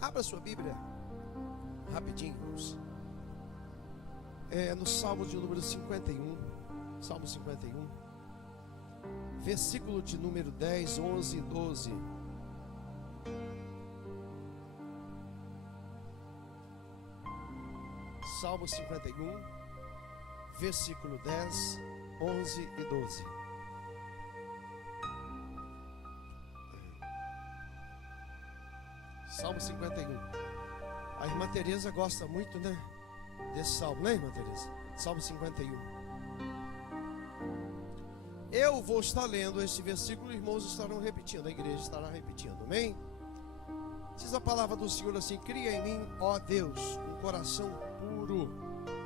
Abra sua Bíblia, rapidinho, irmãos. No Salmo de número 51, Salmo 51, versículo de número 10, 11 e 12. Salmo 51, versículo 10, 11 e 12. Salmo 51. A irmã Teresa gosta muito, né, desse salmo, né, irmã Teresa? Salmo 51. Eu vou estar lendo este versículo, irmãos estarão repetindo, a igreja estará repetindo, amém? Diz a palavra do Senhor assim: cria em mim, ó Deus, um coração puro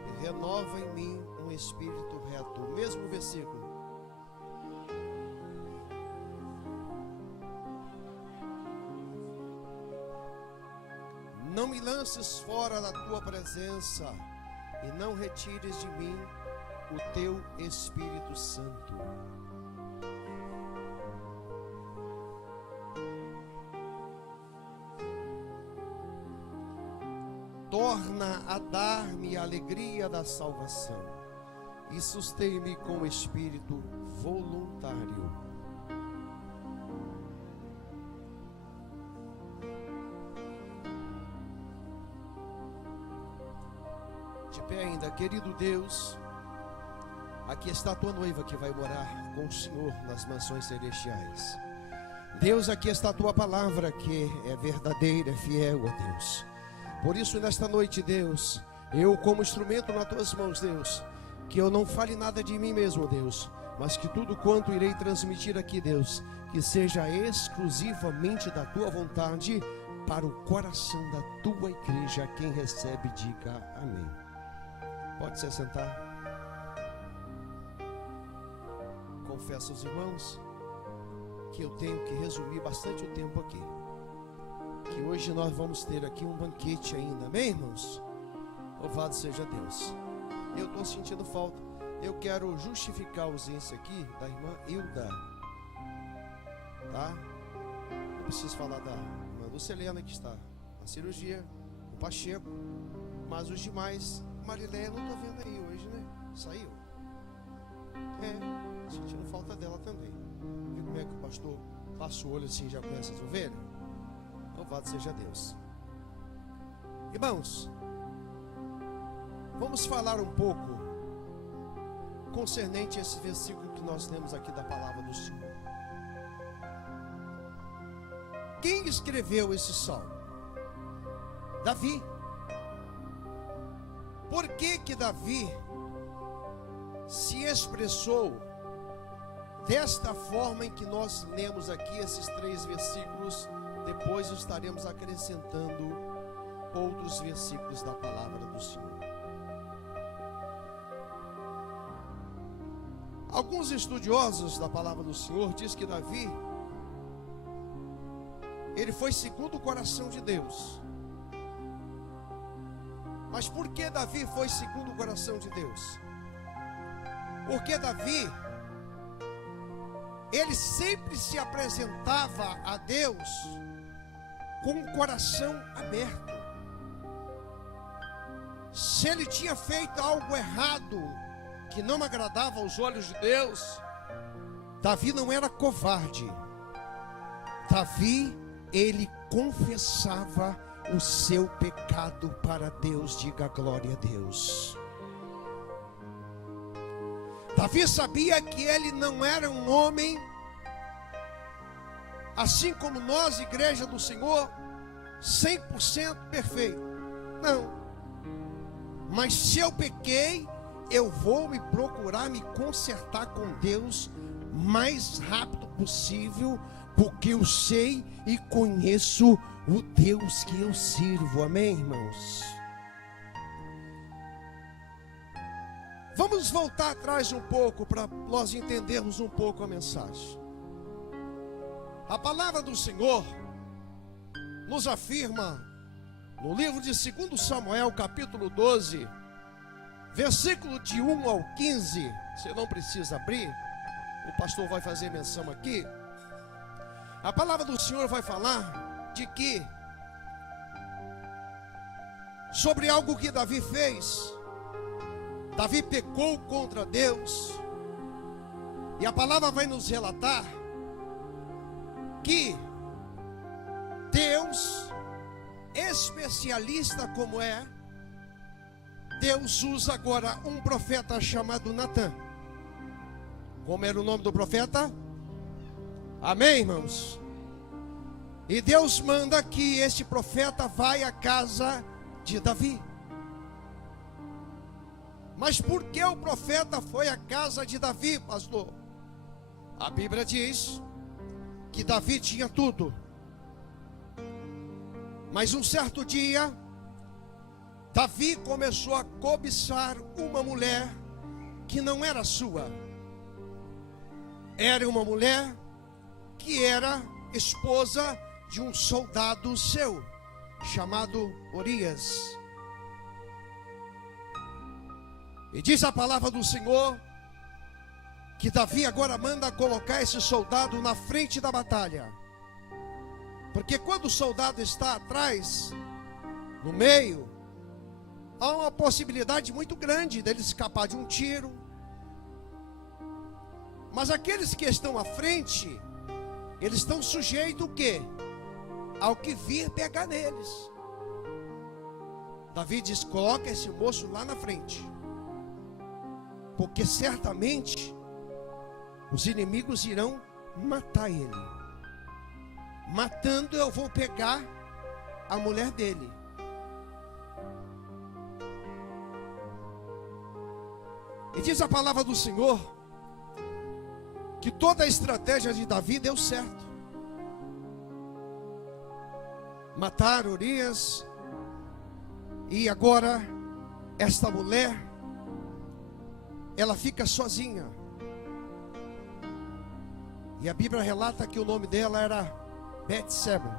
e renova em mim um espírito reto. O mesmo versículo. Não me lances fora da tua presença e não retires de mim o teu Espírito Santo. Torna a dar-me a alegria da salvação e sustém-me com o espírito voluntário. De pé ainda, querido Deus, aqui está a tua noiva que vai morar com o Senhor nas mansões celestiais. Deus, aqui está a tua palavra que é verdadeira, é fiel, ó Deus. Por isso, nesta noite, Deus, eu como instrumento nas tuas mãos, Deus, que eu não fale nada de mim mesmo, Deus, mas que tudo quanto irei transmitir aqui, Deus, que seja exclusivamente da tua vontade para o coração da tua igreja. Quem recebe, diga amém. Pode se sentar. Confesso aos irmãos que eu tenho que resumir bastante o tempo aqui, que hoje nós vamos ter aqui um banquete ainda, amém, irmãos? Louvado seja Deus. Eu estou sentindo falta. Eu quero justificar a ausência aqui da irmã Hilda, tá? Eu preciso falar da irmã Lucilena, que está na cirurgia, o Pacheco, mas os demais, Marileia, não estou vendo aí hoje, né? Saiu? Sentindo falta dela também. Viu como é que o pastor passa o olho assim, já conhece as ovelhas? Louvado seja Deus. Irmãos, vamos falar um pouco concernente a esse versículo que nós temos aqui da palavra do Senhor. Quem escreveu esse salmo? Davi. Por que Davi se expressou desta forma em que nós lemos aqui esses 3 versículos? Depois estaremos acrescentando outros versículos da palavra do Senhor. Alguns estudiosos da palavra do Senhor dizem que Davi, ele foi segundo o coração de Deus. Mas por que Davi foi segundo o coração de Deus? Porque Davi, ele sempre se apresentava a Deus com o coração aberto. Se ele tinha feito algo errado que não agradava aos olhos de Deus, Davi não era covarde. Davi, ele confessava o seu pecado para Deus. Diga glória a Deus. Davi sabia que ele não era um homem assim como nós, igreja do Senhor, 100% perfeito. Não. Mas se eu pequei, eu vou me procurar me consertar com Deus mais rápido possível, porque eu sei e conheço o Deus que eu sirvo. Amém, irmãos? Vamos voltar atrás um pouco para nós entendermos um pouco a mensagem. A palavra do Senhor nos afirma no livro de 2 Samuel, capítulo 12, versículo de 1 ao 15. Você não precisa abrir, o pastor vai fazer menção aqui. A palavra do Senhor vai falar de que sobre algo que Davi fez. Davi pecou contra Deus. E a palavra vai nos relatar que Deus, especialista como é, Deus usa agora um profeta chamado Natã. Como era o nome do profeta? Amém, irmãos? E Deus manda que este profeta vá à casa de Davi. Mas por que o profeta foi à casa de Davi, pastor? A Bíblia diz que Davi tinha tudo. Mas um certo dia, Davi começou a cobiçar uma mulher que não era sua. Era uma mulher que era esposa de um soldado seu, chamado Urias. E diz a palavra do Senhor que Davi agora manda colocar esse soldado na frente da batalha. Porque quando o soldado está atrás, no meio, há uma possibilidade muito grande dele escapar de um tiro. Mas aqueles que estão à frente, eles estão sujeitos o quê? Ao que vir pegar neles. Davi diz: coloca esse moço lá na frente, porque certamente os inimigos irão matar ele. Matando, eu vou pegar a mulher dele. E diz a palavra do Senhor que toda a estratégia de Davi deu certo. Mataram Urias. E agora esta mulher, ela fica sozinha. E a Bíblia relata que o nome dela era Betseba.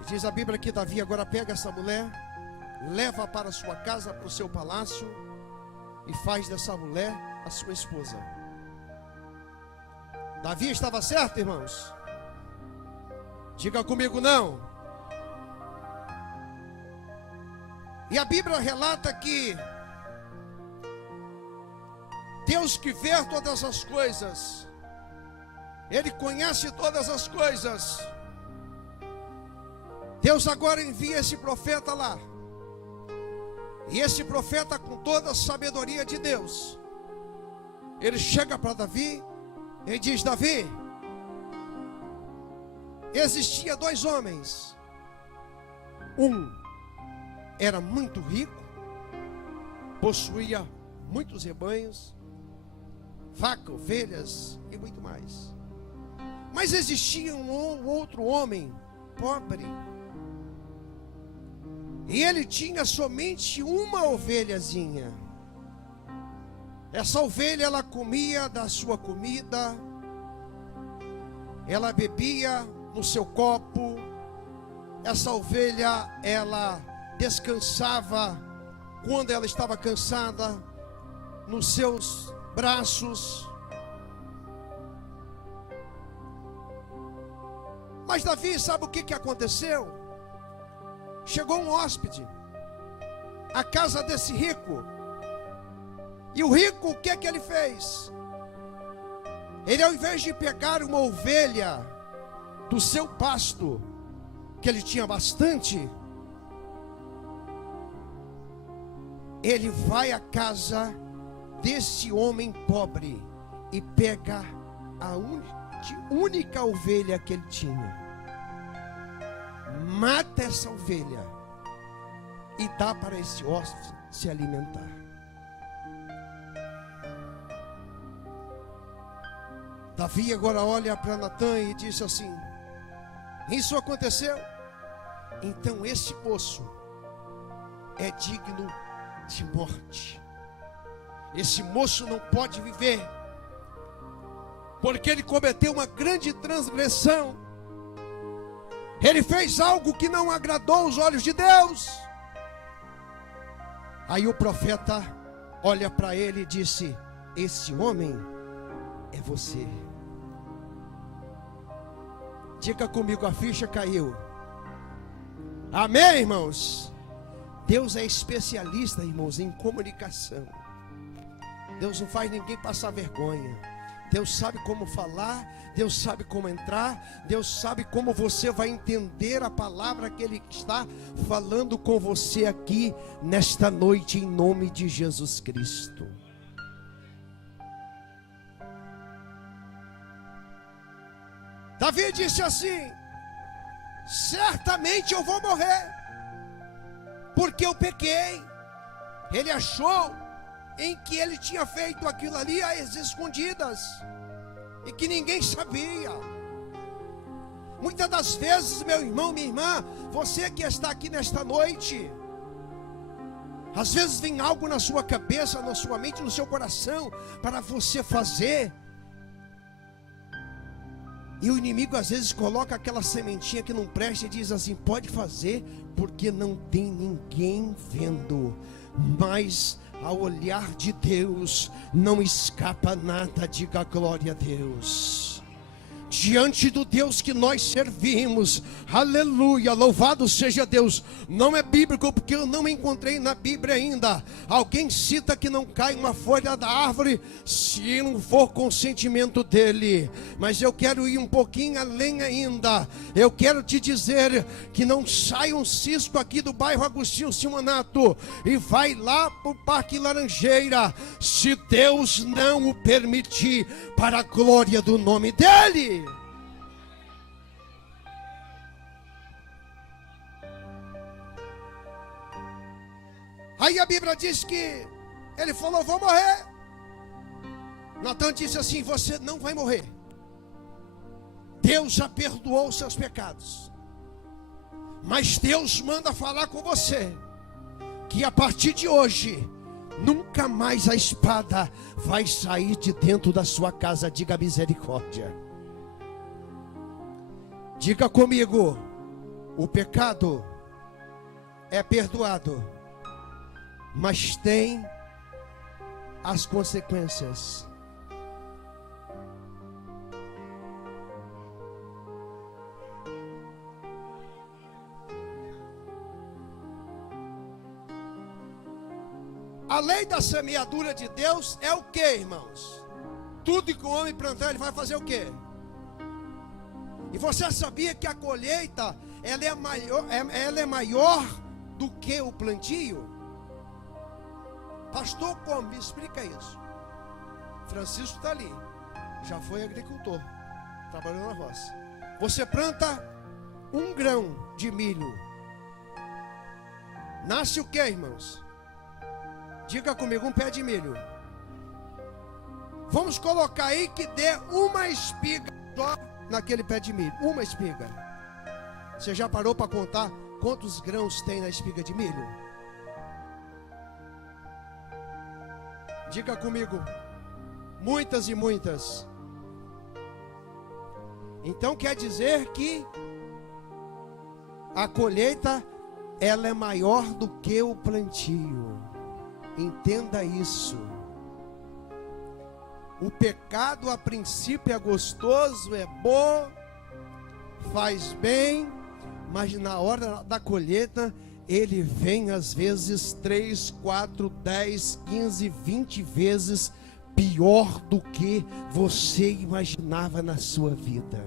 E diz a Bíblia que Davi agora pega essa mulher, leva para sua casa, para o seu palácio, e faz dessa mulher a sua esposa. Davi estava certo, irmãos? Diga comigo, não. E a Bíblia relata que Deus, que vê todas as coisas, Ele conhece todas as coisas. Deus agora envia esse profeta lá. E esse profeta, com toda a sabedoria de Deus, ele chega para Davi e diz: Davi, existia dois homens. Um era muito rico, possuía muitos rebanhos, vacas, ovelhas e muito mais. Mas existia um outro homem pobre, e ele tinha somente uma ovelhazinha. Essa ovelha, ela comia da sua comida, ela bebia no seu copo. Essa ovelha, ela descansava quando ela estava cansada nos seus braços. Mas Davi, sabe o que aconteceu? Chegou um hóspede à casa desse rico. E o rico, o que ele fez? Ele, ao invés de pegar uma ovelha do seu pasto, que ele tinha bastante, ele vai à casa desse homem pobre e pega a única ovelha que ele tinha, mata essa ovelha e dá para esse hóspede se alimentar. Davi agora olha para Natã e diz assim: isso aconteceu? Então esse moço é digno de morte. Esse moço não pode viver, porque ele cometeu uma grande transgressão. Ele fez algo que não agradou os olhos de Deus. Aí o profeta olha para ele e disse: esse homem é você. Diga comigo, a ficha caiu. Amém, irmãos? Deus é especialista, irmãos, em comunicação. Deus não faz ninguém passar vergonha. Deus sabe como falar, Deus sabe como entrar, Deus sabe como você vai entender a palavra que Ele está falando com você aqui nesta noite, em nome de Jesus Cristo. Davi disse assim: certamente eu vou morrer, porque eu pequei. Ele achou em que ele tinha feito aquilo ali às escondidas, e que ninguém sabia. Muitas das vezes, meu irmão, minha irmã, você que está aqui nesta noite, às vezes vem algo na sua cabeça, na sua mente, no seu coração, para você fazer, e o inimigo às vezes coloca aquela sementinha que não presta e diz assim: pode fazer, porque não tem ninguém vendo. Mas ao olhar de Deus não escapa nada. Diga glória a Deus. Diante do Deus que nós servimos, aleluia, louvado seja Deus. Não é bíblico, porque eu não encontrei na Bíblia ainda. Alguém cita que não cai uma folha da árvore se não for consentimento dele. Mas eu quero ir um pouquinho além ainda. Eu quero te dizer que não sai um cisco aqui do bairro Agostinho Simonato e vai lá para o Parque Laranjeira, se Deus não o permitir, para a glória do nome dele. Aí a Bíblia diz que ele falou: vou morrer. Natan disse assim: você não vai morrer. Deus já perdoou os seus pecados. Mas Deus manda falar com você que a partir de hoje nunca mais a espada vai sair de dentro da sua casa. Diga misericórdia. Diga comigo: o pecado é perdoado, mas tem as consequências. A lei da semeadura de Deus é o que, irmãos? Tudo que o homem plantar, ele vai fazer o que? E você sabia que a colheita ela é maior do que o plantio? Pastor, como? Me explica isso. Francisco está ali, já foi agricultor, trabalhou na roça. Você planta 1 grão de milho, nasce o que, irmãos? Diga comigo: um pé de milho. Vamos colocar aí que dê uma espiga só naquele pé de milho. Uma espiga. Você já parou para contar quantos grãos tem na espiga de milho? Diga comigo: muitas e muitas. Então quer dizer que a colheita ela é maior do que o plantio. Entenda isso. O pecado a princípio é gostoso, é bom, faz bem, mas na hora da colheita ele vem às vezes 3, 4, 10, 15, 20 vezes pior do que você imaginava na sua vida.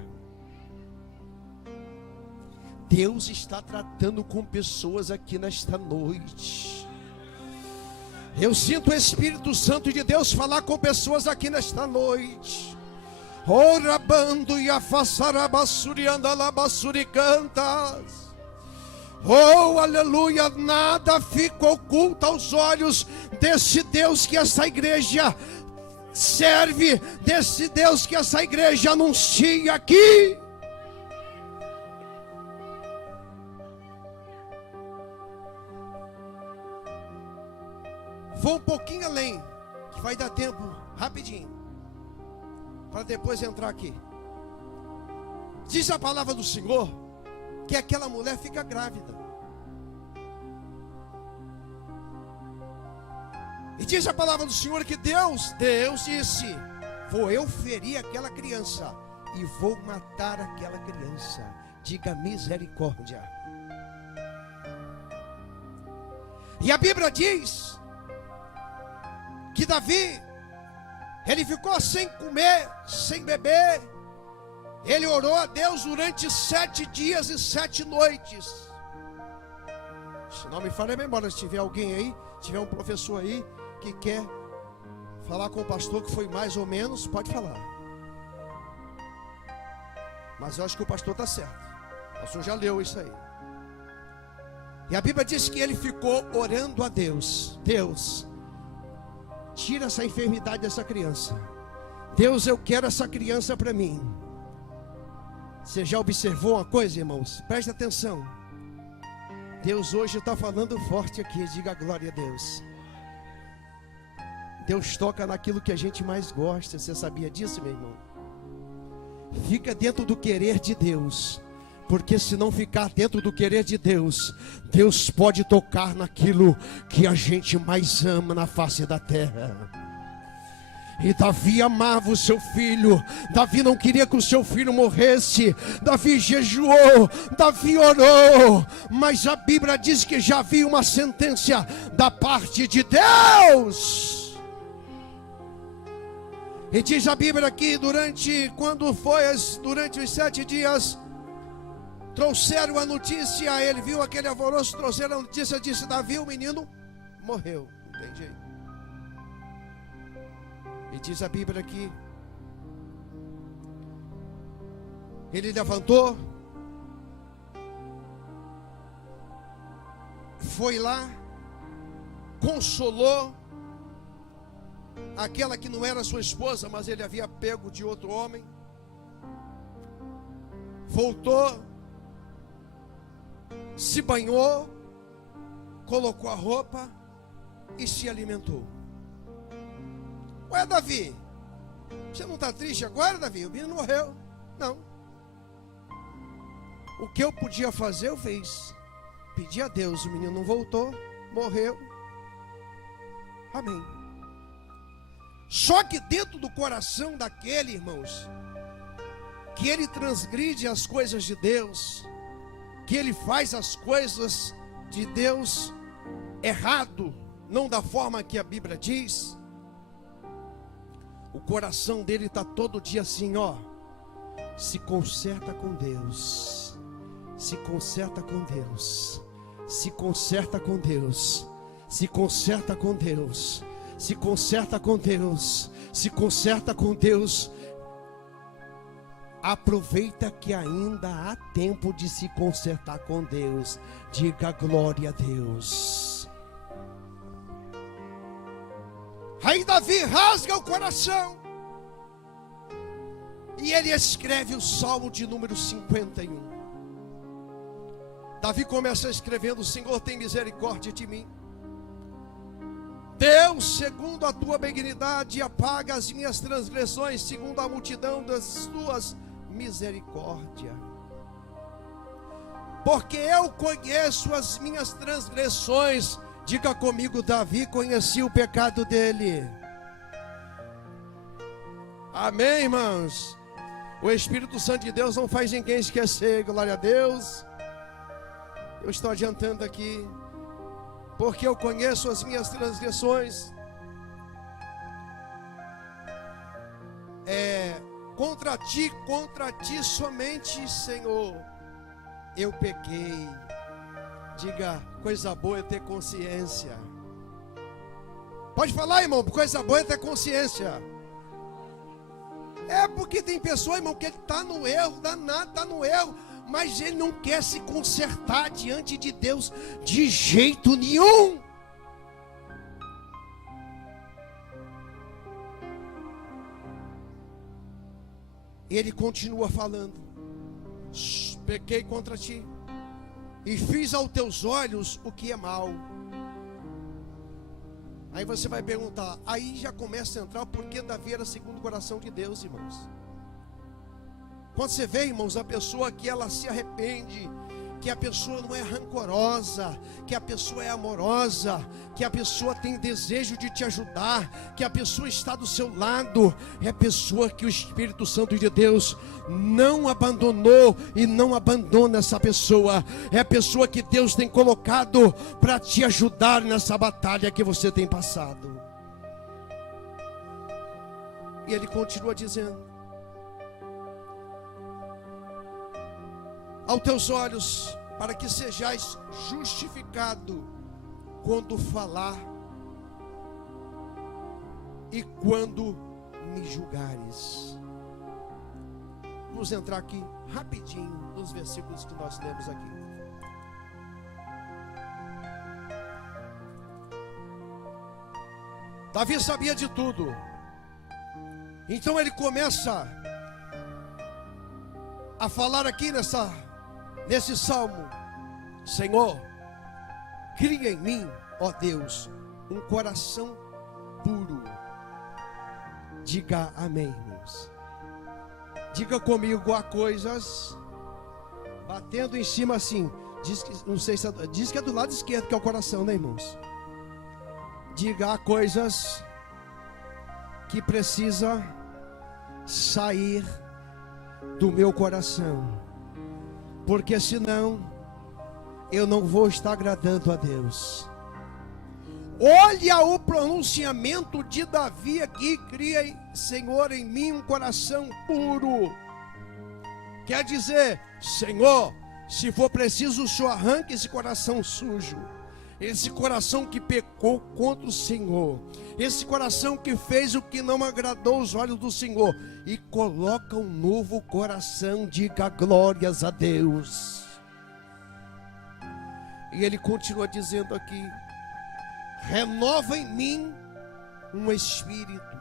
Deus está tratando com pessoas aqui nesta noite. Eu sinto o Espírito Santo de Deus falar com pessoas aqui nesta noite. Orabando e afassarabassurianda labassuricantas. Oh, aleluia, nada fica oculto aos olhos desse Deus que essa igreja serve, desse Deus que essa igreja anuncia aqui. Vou um pouquinho além, que vai dar tempo, rapidinho, para depois entrar aqui. Diz a palavra do Senhor que aquela mulher fica grávida. E diz a palavra do Senhor que Deus disse: vou eu ferir aquela criança e vou matar aquela criança. Diga misericórdia. E a Bíblia diz que Davi, ele ficou sem comer, sem beber. Ele orou a Deus durante 7 dias e 7 noites. Se não me falha a memória, se tiver alguém aí, se tiver um professor aí que quer falar com o pastor que foi mais ou menos, pode falar. Mas eu acho que o pastor está certo. O pastor já leu isso aí. E a Bíblia diz que ele ficou orando a Deus. Deus, tira essa enfermidade dessa criança. Deus, eu quero essa criança para mim. Você já observou uma coisa, irmãos? Preste atenção. Deus hoje está falando forte aqui. Diga glória a Deus. Deus toca naquilo que a gente mais gosta. Você sabia disso, meu irmão? Fica dentro do querer de Deus. Porque se não ficar dentro do querer de Deus, Deus pode tocar naquilo que a gente mais ama na face da terra. E Davi amava o seu filho. Davi não queria que o seu filho morresse. Davi jejuou, Davi orou. Mas a Bíblia diz que já havia uma sentença da parte de Deus. E diz a Bíblia aqui, durante os 7 dias, trouxeram a notícia. Ele viu aquele alvoroço, trouxeram a notícia, disse: Davi, o menino morreu. Não tem jeito. E diz a Bíblia aqui, ele levantou, foi lá, consolou aquela que não era sua esposa, mas ele havia pego de outro homem. Voltou, se banhou, colocou a roupa e se alimentou. Ué, Davi, você não está triste agora, Davi? O menino morreu. Não. O que eu podia fazer, eu fiz. Pedi a Deus, o menino não voltou, morreu. Amém. Só que dentro do coração daquele, irmãos, que ele transgride as coisas de Deus, que ele faz as coisas de Deus errado, não da forma que a Bíblia diz, o coração dele está todo dia assim, ó. Se conserta com Deus. Se conserta com Deus. Se conserta com Deus. Se conserta com Deus. Se conserta com Deus. Se conserta com Deus. Aproveita que ainda há tempo de se consertar com Deus. Diga glória a Deus. Aí Davi rasga o coração e ele escreve o Salmo de número 51. Davi começa escrevendo: Senhor, tem misericórdia de mim. Deus, segundo a tua benignidade, apaga as minhas transgressões, segundo a multidão das tuas misericórdias. Porque eu conheço as minhas transgressões. Diga comigo, Davi conhecia o pecado dele. Amém, irmãos? O Espírito Santo de Deus não faz ninguém esquecer. Glória a Deus. Eu estou adiantando aqui. Porque eu conheço as minhas transgressões. Contra ti somente, Senhor, eu pequei. Diga, coisa boa é ter consciência. Pode falar, irmão, coisa boa é ter consciência. É porque tem pessoa, irmão, que ele está no erro, danado, está no erro, mas ele não quer se consertar diante de Deus de jeito nenhum. Ele continua falando: pequei contra ti e fiz aos teus olhos o que é mal. Aí você vai perguntar, aí já começa a entrar porque Davi era segundo o coração de Deus, irmãos. Quando você vê, irmãos, a pessoa que ela se arrepende, que a pessoa não é rancorosa, que a pessoa é amorosa, que a pessoa tem desejo de te ajudar, que a pessoa está do seu lado. É a pessoa que o Espírito Santo de Deus não abandonou e não abandona essa pessoa. É a pessoa que Deus tem colocado para te ajudar nessa batalha que você tem passado. E ele continua dizendo: aos teus olhos, para que sejais justificado quando falar e quando me julgares. Vamos entrar aqui rapidinho nos versículos que nós lemos aqui. Davi sabia de tudo. Então ele começa a falar aqui nesse salmo: Senhor, cria em mim, ó Deus, um coração puro. Diga amém, irmãos. Diga comigo: há coisas, batendo em cima assim, diz que é do lado esquerdo que é o coração, né, irmãos? Diga: há coisas que precisa sair do meu coração, porque senão eu não vou estar agradando a Deus. Olha o pronunciamento de Davi aqui: cria, Senhor, em mim um coração puro. Quer dizer, Senhor, se for preciso, o Senhor arranque esse coração sujo, esse coração que pecou contra o Senhor, esse coração que fez o que não agradou os olhos do Senhor, e coloca um novo coração. Diga glórias a Deus. E ele continua dizendo aqui: renova em mim um espírito.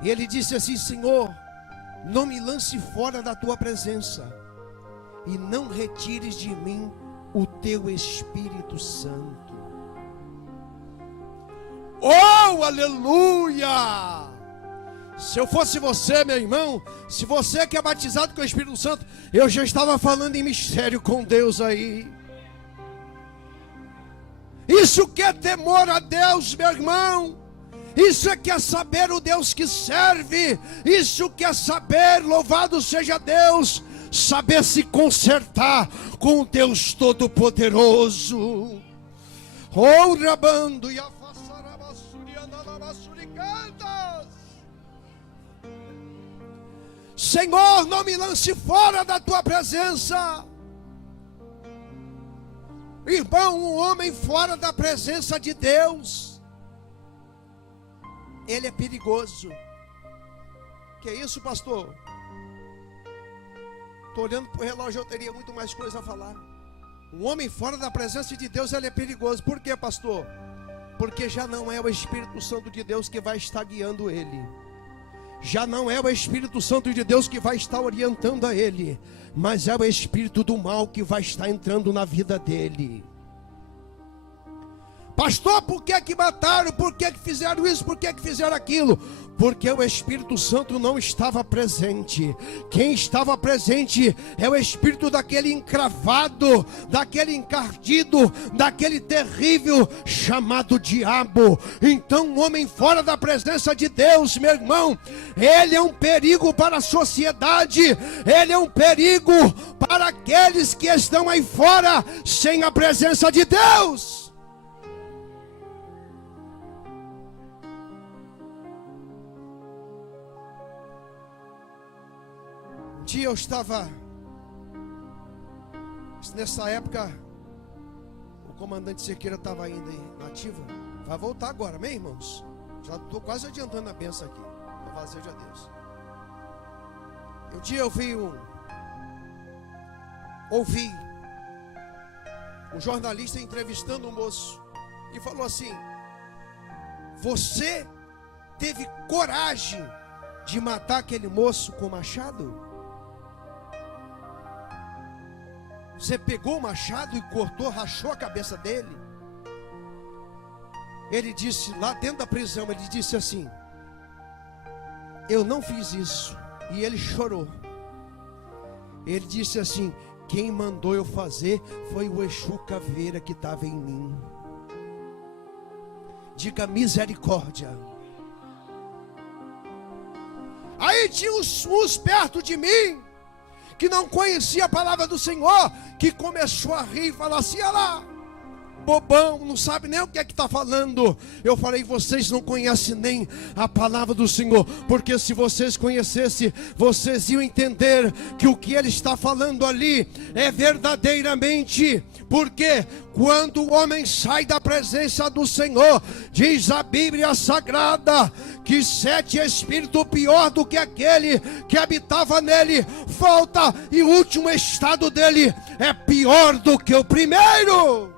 E ele disse assim: Senhor, não me lance fora da tua presença, e não retires de mim o teu Espírito Santo. Oh, aleluia! Se eu fosse você, meu irmão, se você que é batizado com o Espírito Santo, eu já estava falando em mistério com Deus aí. Isso que é temor a Deus, meu irmão. Isso é que é saber o Deus que serve. Isso que é saber, louvado seja Deus, saber se consertar com o Deus Todo-Poderoso. Oh, rabando e Senhor, não me lance fora da tua presença. Irmão, um homem fora da presença de Deus, ele é perigoso. Que é isso, pastor? Estou olhando para o relógio, eu teria muito mais coisa a falar. Um homem fora da presença de Deus, ele é perigoso. Por quê, pastor? Porque já não é o Espírito Santo de Deus que vai estar guiando ele. Já não é o Espírito Santo de Deus que vai estar orientando a ele, mas é o espírito do mal que vai estar entrando na vida dele. Pastor, por que que mataram? Por que que fizeram isso? Por que que fizeram aquilo? Porque o Espírito Santo não estava presente. Quem estava presente é o espírito daquele encravado, daquele encardido, daquele terrível chamado diabo. Então, um homem fora da presença de Deus, meu irmão, ele é um perigo para a sociedade. Ele é um perigo para aqueles que estão aí fora sem a presença de Deus. Dia eu estava, nessa época, o comandante Sequeira estava ainda na ativa. Vai voltar agora, amém, irmãos? Já estou quase adiantando a bênção aqui. Louvado seja Deus. Um dia eu ouvi um jornalista entrevistando um moço e falou assim: você teve coragem de matar aquele moço com machado? Você pegou o machado e cortou, rachou a cabeça dele? Ele disse, lá dentro da prisão, ele disse assim: eu não fiz isso. E ele chorou. Ele disse assim: quem mandou eu fazer foi o Exu Caveira que estava em mim. Diga misericórdia. Aí tinha uns perto de mim, que não conhecia a palavra do Senhor, que começou a rir e falar assim: olha lá, bobão, não sabe nem o que é que está falando. Eu falei: vocês não conhecem nem a palavra do Senhor, porque se vocês conhecessem, vocês iam entender que o que ele está falando ali é verdadeiramente. Porque quando o homem sai da presença do Senhor, diz a Bíblia Sagrada, que 7 espíritos pior do que aquele que habitava nele volta, e o último estado dele é pior do que o primeiro.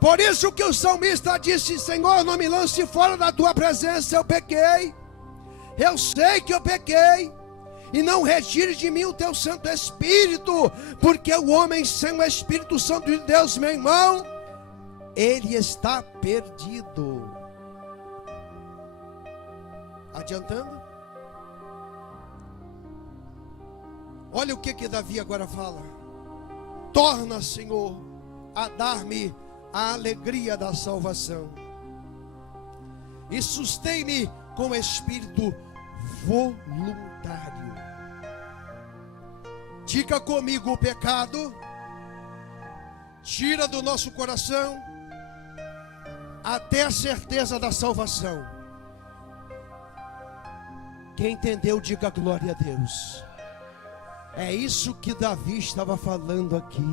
Por isso que o salmista disse: Senhor, não me lance fora da tua presença, eu pequei. Eu sei que eu pequei. E não retire de mim o teu Santo Espírito, porque o homem sem o Espírito Santo de Deus, meu irmão, ele está perdido. Adiantando? Olha o que Davi agora fala: torna, Senhor, a dar-me a alegria da salvação, e sustém-me com espírito voluntário. Diga comigo: o pecado tira do nosso coração até a certeza da salvação. Quem entendeu, diga glória a Deus. É isso que Davi estava falando aqui.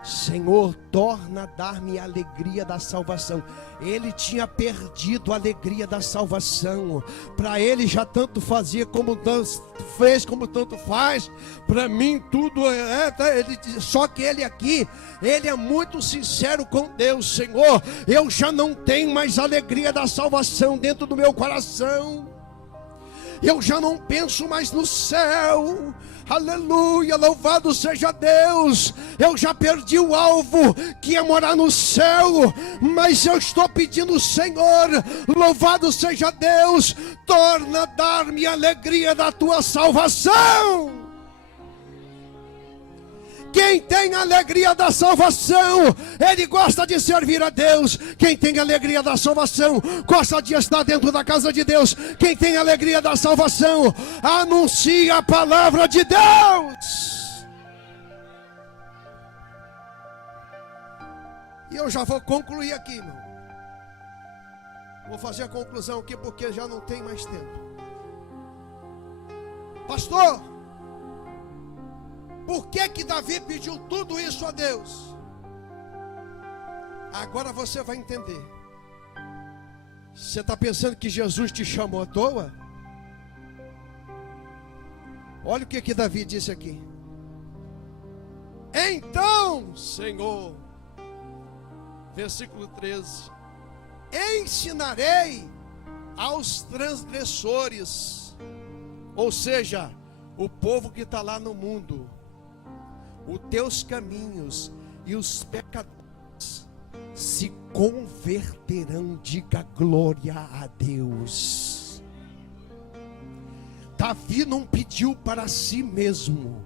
Senhor, torna a dar-me a alegria da salvação. Ele tinha perdido a alegria da salvação. Para ele já tanto fazia como tanto fez, como tanto faz. Para mim tudo só que ele aqui, ele é muito sincero com Deus. Senhor, eu já não tenho mais alegria da salvação dentro do meu coração. Eu já não penso mais no céu. Aleluia, louvado seja Deus. Eu já perdi o alvo, que é morar no céu. Mas eu estou pedindo: Senhor, louvado seja Deus, torna a dar-me a alegria da tua salvação. Quem tem a alegria da salvação, ele gosta de servir a Deus. Quem tem a alegria da salvação, gosta de estar dentro da casa de Deus. Quem tem a alegria da salvação, anuncia a palavra de Deus. E eu já vou concluir aqui, irmão. Vou fazer a conclusão aqui, porque já não tem mais tempo. Pastor, por que Davi pediu tudo isso a Deus? Agora você vai entender. Você está pensando que Jesus te chamou à toa? Olha o que Davi disse aqui. Então, Senhor, versículo 13: ensinarei aos transgressores, ou seja, o povo que está lá no mundo, os teus caminhos, e os pecadores se converterão. Diga glória a Deus. Davi não pediu para si mesmo.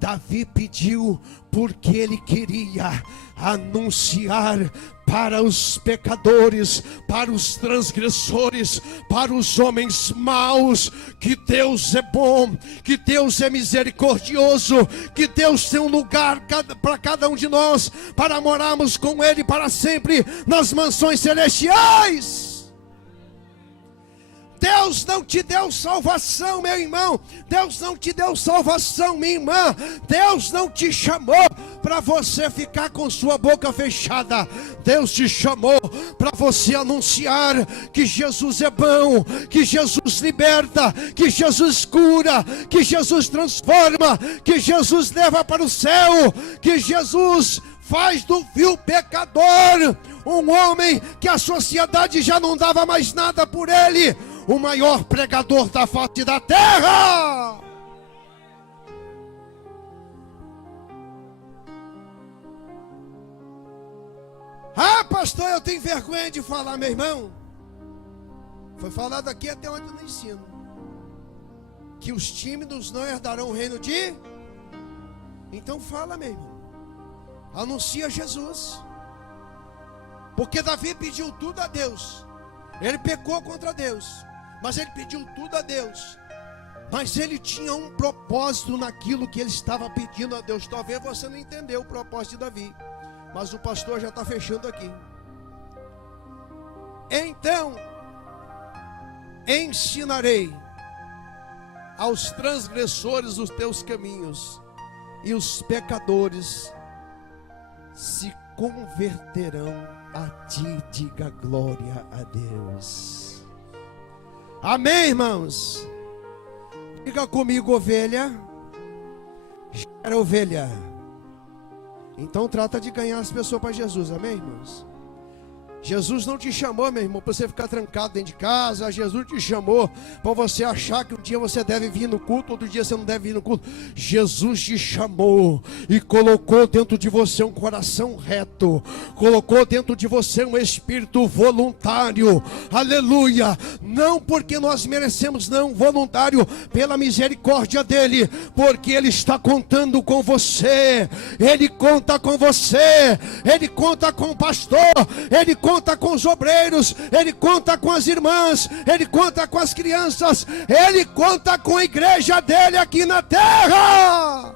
Davi pediu porque ele queria anunciar para os pecadores, para os transgressores, para os homens maus, que Deus é bom, que Deus é misericordioso, que Deus tem um lugar para cada um de nós, para morarmos com Ele para sempre nas mansões celestiais. Deus não te deu salvação, meu irmão. Deus não te deu salvação, minha irmã. Deus não te chamou para você ficar com sua boca fechada. Deus te chamou para você anunciar que Jesus é bom, que Jesus liberta, que Jesus cura, que Jesus transforma, que Jesus leva para o céu, que Jesus faz do vil pecador um homem que a sociedade já não dava mais nada por ele, o maior pregador da face da terra. Ah, pastor, eu tenho vergonha de falar, meu irmão. Foi falado aqui até onde eu não ensino, que os tímidos não herdarão o reino de... Então fala, meu irmão. Anuncia Jesus. Porque Davi pediu tudo a Deus. Ele pecou contra Deus, mas ele pediu tudo a Deus. Mas ele tinha um propósito naquilo que ele estava pedindo a Deus. Talvez você não entendeu o propósito de Davi, mas o pastor já está fechando aqui. Então ensinarei aos transgressores os teus caminhos, e os pecadores se converterão a ti. Diga glória a Deus. Amém, irmãos? Diga comigo, ovelha gera ovelha. Então trata de ganhar as pessoas para Jesus. Amém, irmãos? Jesus não te chamou, meu irmão, para você ficar trancado dentro de casa. Jesus te chamou para você achar que um dia você deve vir no culto, outro dia você não deve vir no culto. Jesus te chamou e colocou dentro de você um coração reto, colocou dentro de você um espírito voluntário. Aleluia! Não porque nós merecemos, não, voluntário pela misericórdia dele, porque ele está contando com você. Ele conta com você, ele conta com o pastor, ele conta com os obreiros, ele conta com as irmãs, ele conta com as crianças, ele conta com a igreja dele aqui na terra.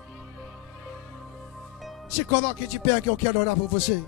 Se coloque de pé que eu quero orar por você.